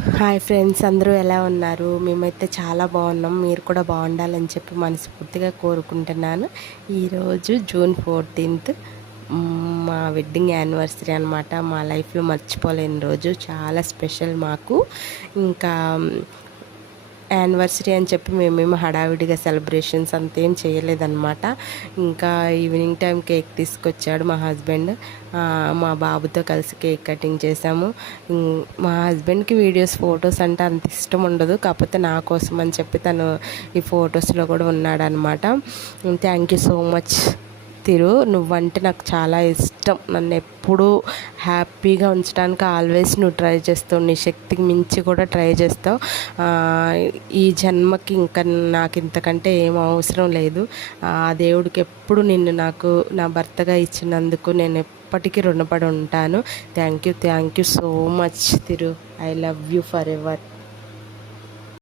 Hi friends, అందరూ ఎలా ఉన్నారు? మేమైతే చాలా బాగున్నాం. మీరు కూడా బాగుండాలని చెప్పి మనస్ఫూర్తిగా కోరుకుంటున్నాను. ఈరోజు జూన్ 14th మా వెడ్డింగ్ యానివర్సరీ అనమాట. మా లైఫ్లో మర్చిపోలేని రోజు, చాలా స్పెషల్ మాకు. ఇంకా యానివర్సరీ అని చెప్పి మేమేమో హడావిడిగా సెలబ్రేషన్స్ అంతేం చేయలేదన్నమాట. ఇంకా ఈవినింగ్ టైం కేక్ తీసుకొచ్చాడు మా హస్బెండ్. మా బాబుతో కలిసి కేక్ కటింగ్ చేసాము. మా హస్బెండ్కి వీడియోస్, ఫొటోస్ అంటే అంత ఇష్టం ఉండదు, కాకపోతే నా కోసం అని చెప్పి తను ఈ ఫొటోస్లో కూడా ఉన్నాడనమాట. థ్యాంక్ యూ సో మచ్ తిరు, నువ్వంటే నాకు చాలా ఇష్టం. నన్ను ఎప్పుడూ హ్యాపీగా ఉంచడానికి ఆల్వేస్ నువ్వు ట్రై చేస్తావు. నీ శక్తికి మించి కూడా ట్రై చేస్తావు. ఈ జన్మకి ఇంకా నాకు ఇంతకంటే ఏం అవసరం లేదు. ఆ దేవుడికి ఎప్పుడు నిన్ను నాకు నా భర్తగా ఇచ్చినందుకు నేను ఎప్పటికీ రుణపడి ఉంటాను. Thank you so much Thiru. I love you for ever.